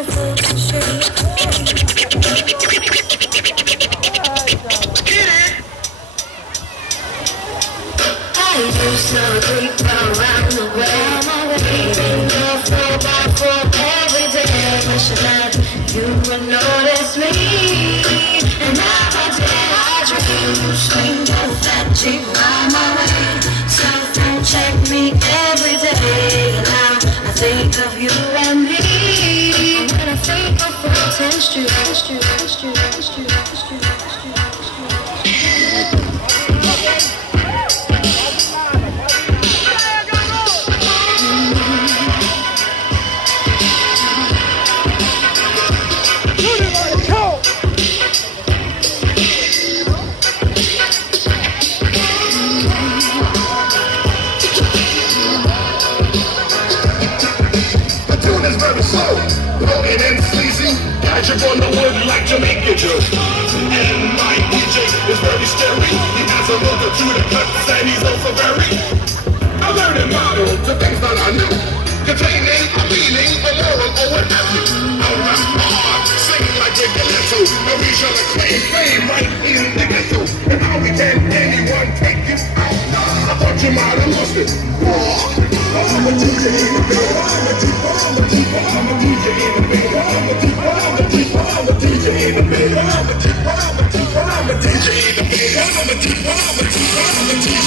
You would notice me, and every day I dream you swing that Jeep by my way. Cell phone check me every day. Now I think of you and me. When I think of 14th Street. Broken and sleazy, got you on the wood like Jamaica just. And my DJ is very scary. He has a multitude of cuts and he's also very. I learned and modeled the things that I knew, containing a meaning, a moral, or what have you. I rap hard, singing like Rigoletto, and we shall acclaim fame right in the ghetto. And how we can anyone take you out? I thought you might have lost it. I'm a DJ in the building. I'm a DJ in the